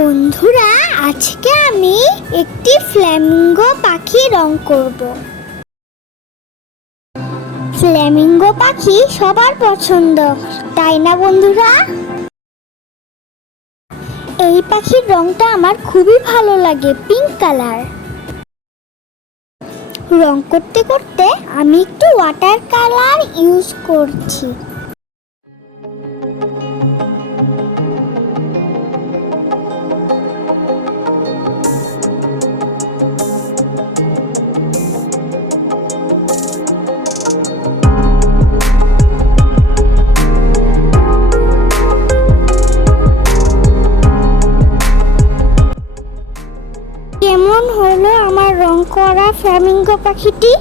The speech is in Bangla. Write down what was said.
বন্ধুরা, আজকে আমি একটি ফ্ল্যামিঙ্গো পাখি রং করব। ফ্ল্যামিঙ্গো পাখি সবার পছন্দ, তাই না বন্ধুরা? এই পাখির রংটা আমার খুবই ভালো লাগে, পিঙ্ক কালার। রং করতে করতে আমি একটু ওয়াটার কালার ইউজ করছি। কেমন হলো আমার রং করা ফ্ল্যামিঙ্গো পাখিটি?